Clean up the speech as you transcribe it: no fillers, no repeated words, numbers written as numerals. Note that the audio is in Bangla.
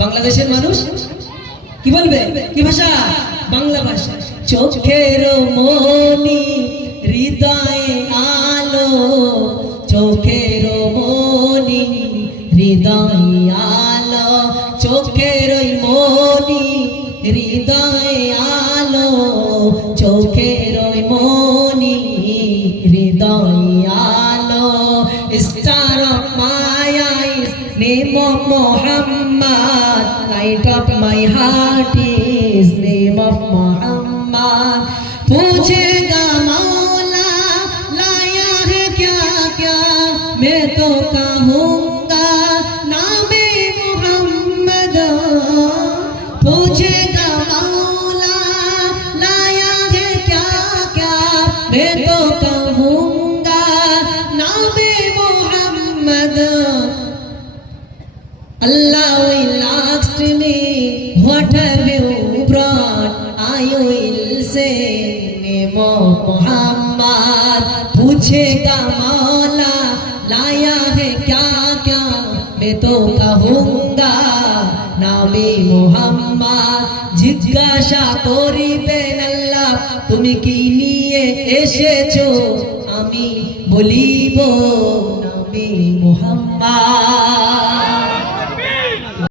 বাংলাদেশের মানুষ কি বলবে? কি ভাষা? বাংলা ভাষা। চোখের মনি হৃদয়ে আলো, চোখের মনি হৃদয়ে আলো, চোখের মনি হৃদয়ে আলো, চোখের মনি হৃদয়ে আলো। Star of my eyes, name of Muhammad, light of my heart is name of Muhammad. पूछेगा मौला लाया है क्या क्या, मैं तो कहूँगा नामे मोहम्मद। पूछेगा मौला लाया है क्या क्या, मैं तो कहूँगा नामे Mohammad. Allah will ask me, what have you brought? I will say, name of Muhammad. पूछेगा मौला लाया है क्या क्या, मैं तो कहूँगा नामे मोहम्मद। জিজ্ঞাসা করিবেন আল্লাহ, তুমি কি নিয়ে এসেছো? আমি বলিব নামে মোহাম্মদ।